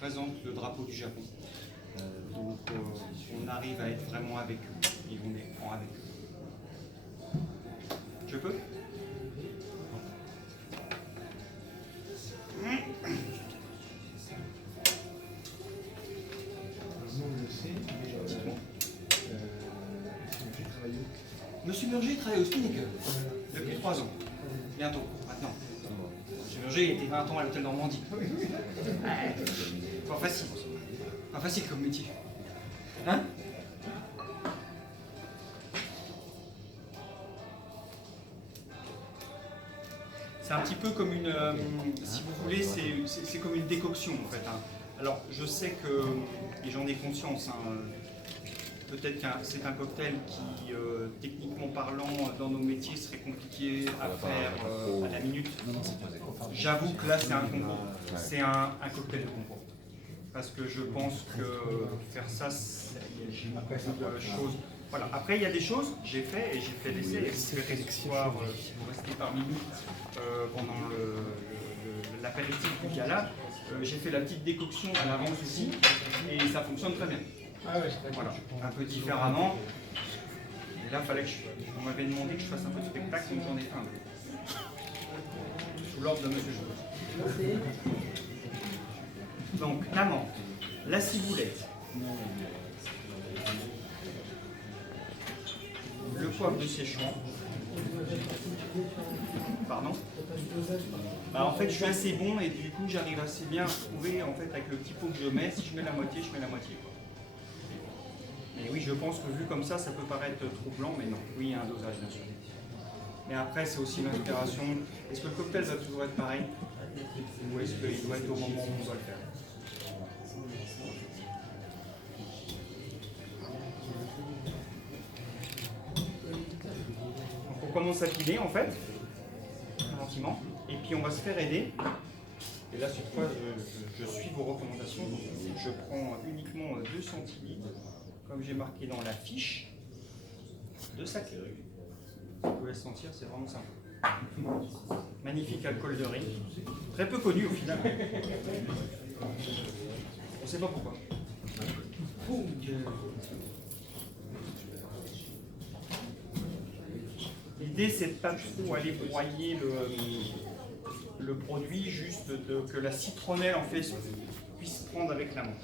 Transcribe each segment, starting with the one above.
représente le drapeau du Japon. Donc on arrive à être vraiment avec eux, et on est avec eux. Je peux? Monsieur Murger travaille au Spinnaker depuis 3 ans. Bientôt, maintenant. Monsieur Murger était 20 ans à l'hôtel Normandie. Pas facile. Pas facile comme métier. Hein? C'est un petit peu comme une, si vous voulez, c'est comme une décoction en fait. Hein. Alors je sais que, et j'en ai conscience, hein, peut-être que c'est un cocktail qui, techniquement parlant, dans nos métiers, serait compliqué à faire à la minute. J'avoue que là c'est un concours, c'est un cocktail de concours. Parce que je pense que faire ça, j'ai beaucoup de choses. Voilà. Après, il y a des choses, j'ai fait l'essai, et vous verrez ce soir, si vous restez parmi nous, pendant l'apéritif du gala, j'ai fait la petite décoction à l'avance aussi, et ça fonctionne très bien. Voilà, un peu différemment. Et là, on m'avait demandé que je fasse un peu de spectacle, donc j'en ai fait un peu. Sous l'ordre de Monsieur Jouvet. Donc, la menthe, la ciboulette, le poivre de séchement. Pardon? Bah, en fait, je suis assez bon et du coup, j'arrive assez bien à trouver, en fait, avec le petit pot que je mets, si je mets la moitié, je mets la moitié. Et oui, je pense que vu comme ça peut paraître troublant, mais non. Oui, il y a un dosage, bien sûr. Mais après, c'est aussi l'inspiration. Est-ce que le cocktail va toujours être pareil? Ou est-ce qu'il doit être au moment où on doit le faire? Donc on commence à piler en fait, gentiment, et puis on va se faire aider. Et là, cette fois, je suis vos recommandations. Donc, je prends uniquement 2 centilitres, comme j'ai marqué dans la fiche, de sacré. Vous pouvez le sentir, c'est vraiment sympa. Magnifique alcool de riz, très peu connu au final. On ne sait pas pourquoi. L'idée, c'est de ne pas trop aller broyer le produit, juste que la citronnelle en fait puisse prendre avec la menthe.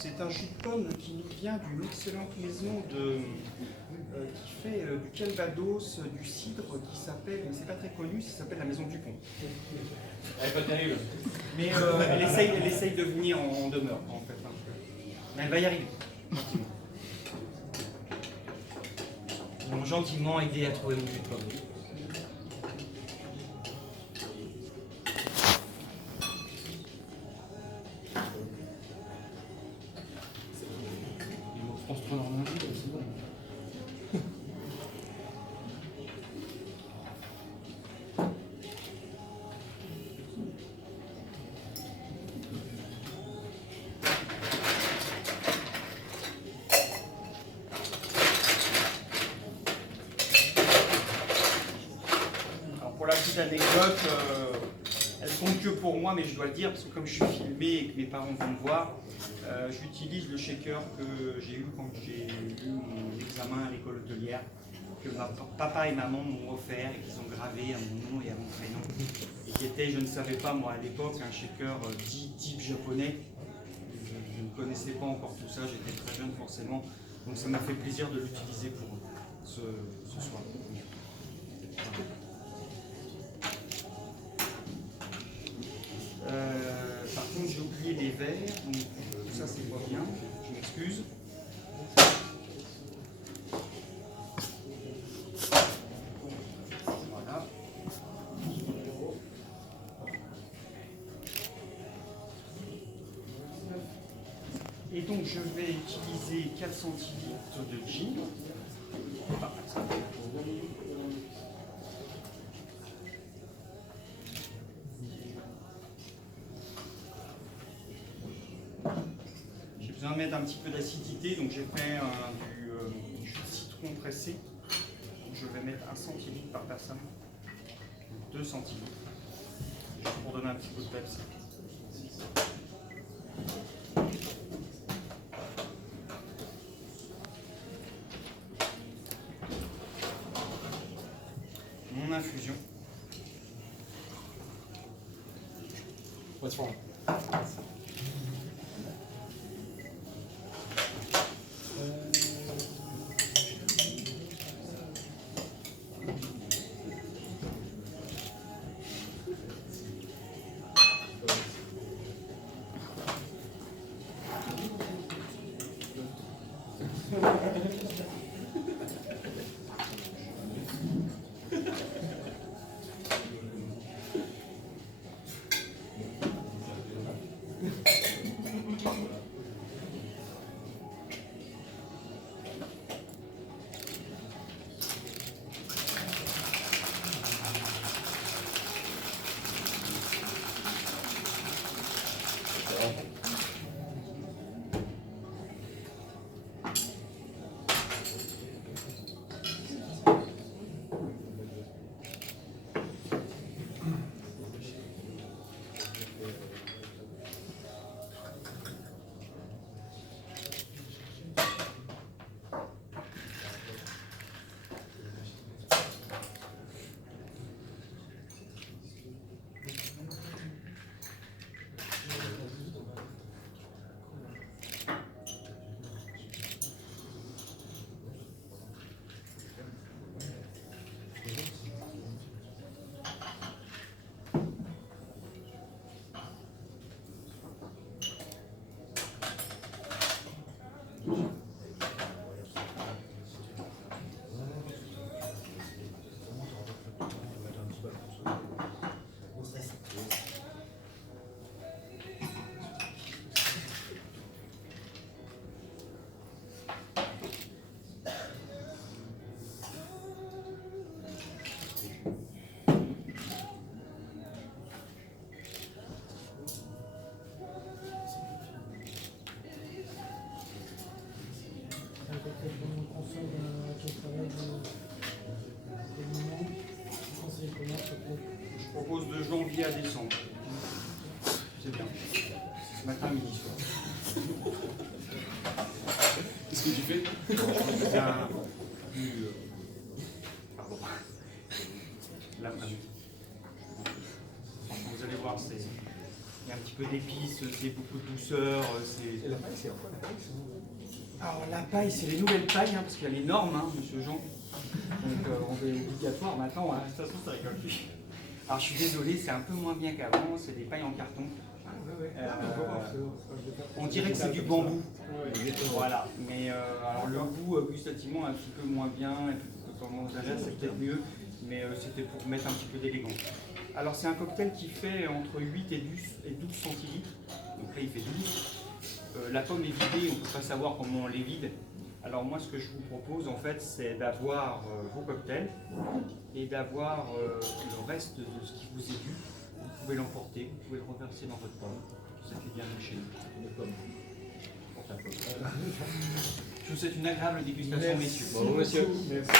C'est un jus de pomme qui nous vient d'une excellente maison qui fait du calvados, du cidre qui s'appelle, mais c'est pas très connu, ça s'appelle la maison Dupont. Elle est pas terrible. Mais elle essaye de venir en demeure en fait. Hein. Mais elle va y arriver. Ils m'ont gentiment aidé à trouver mon jus de pomme. Anecdote, elle compte que pour moi, mais je dois le dire parce que comme je suis filmé et que mes parents vont me voir, j'utilise le shaker que j'ai eu quand j'ai eu mon examen à l'école hôtelière, que papa et maman m'ont offert et qu'ils ont gravé à mon nom et à mon prénom, et qui était, je ne savais pas moi à l'époque, un shaker dit type japonais. Je ne connaissais pas encore tout ça, j'étais très jeune forcément, donc ça m'a fait plaisir de l'utiliser pour ce soir. m'excuse. Voilà. Et donc je vais utiliser 4 centilitres de gin. Enfin, ça. J'ai besoin de mettre un petit peu d'acidité, donc j'ai fait du jus de citron pressé. Donc je vais mettre 1 centilitre par personne, 2 centilitres, juste pour donner un petit peu de peps. Mon infusion. What's wrong? Je propose de janvier à décembre. C'est bien. Matin, midi, soir. Qu'est-ce que tu fais? C'est un plus. Pardon. L'après-midi. Vous allez voir, il y a un petit peu d'épices, c'est beaucoup de douceur. Et la paille, c'est quoi la paille? Alors la paille, c'est les nouvelles pailles, parce qu'il y a les normes, monsieur Jean. Donc on est obligatoire maintenant, de toute façon ça rigole plus. Alors je suis désolé, c'est un peu moins bien qu'avant, c'est des pailles en carton. On dirait que c'est du bambou. Voilà, mais alors le goût gustativement un petit peu moins bien, et puis quand on mange derrière c'est peut-être mieux, mais c'était pour mettre un petit peu d'élégance. Alors c'est un cocktail qui fait entre 8 et 12 centilitres, donc là il fait 12. La pomme est vidée, on ne peut pas savoir comment on les vide. Alors moi ce que je vous propose en fait c'est d'avoir vos cocktails et d'avoir le reste de ce qui vous est dû. Vous pouvez l'emporter, vous pouvez le reverser dans votre pomme. Ça fait bien chez nous. Pour ta pomme. Je vous souhaite une agréable dégustation, messieurs. Bon, monsieur. Merci.